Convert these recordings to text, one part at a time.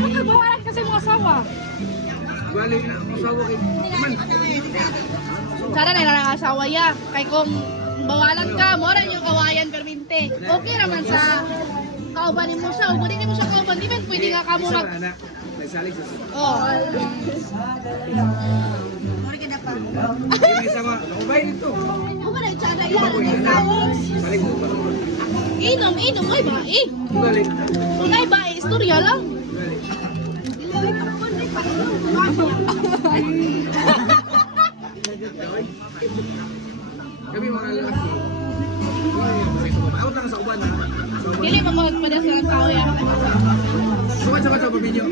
magkagawalan kasi mga asawa. Balik na ang asawa kay man. Sana na lang asawa ya. Kay kung bawalan ka, mora yung kawayan perminte. Okay naman sa kaubanin mo siya. Ugunin mo siya kauban. Di ba pwede nga kamo mag... Nagsalig sa. Oh. May sama. Ubay nito. Salig mo ba? Inom, ay ba? Balik. Kung ay ba, istorya lang. Kami mga lalaki. Out lang sa uban ha. Dili mo magpada sa lang tao ya. Sukat sa video.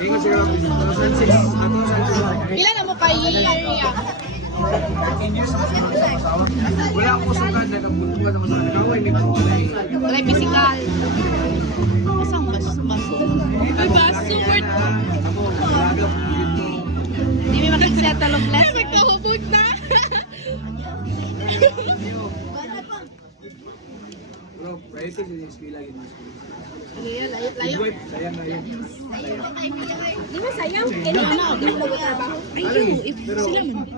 Ingat sila. 2006. Ilan na mo kay Ria? Wala ako sukat na nabulungan ako sa kaway. May kulay. Walay physical. Masang baso. Ay, baso. Ako, lagap dito. Hindi may makikita talong less. Nagkahubog na. Bro, priority sa eskwela lagi mo. Layo. Sayang na yan. Di ba sayang? Kailangan na. Di mo trabaho. Ayun, sila man.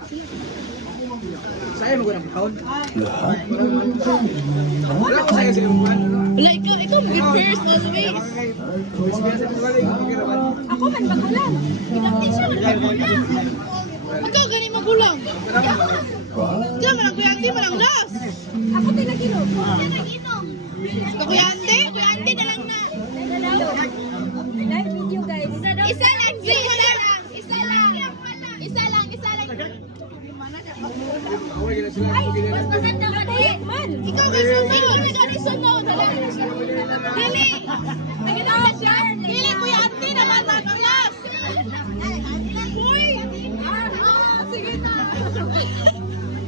Sayang mo ko ng taon. Wala ko sayang sa ilang buwan. Wala, ikaw mag-get first always. Ako man magulang. Pinapti siya man magulang. Ikaw gani magulang. Diyan man ang kuyante, man ang last. Ako tinaginom. Siya naginom. Kuyante na lang na. Live video guys. Isa lang. Ay, mas maganda ka tayo man. Ikaw gani sunod. Gani sunod. Dili. Dili kuyante naman ang last. Uy. Sige na.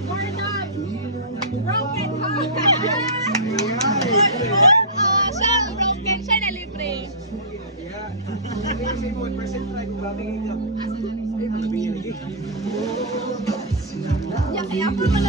We're done. Broken heart. Siya ang broken. Siya na libre. Kaya ako man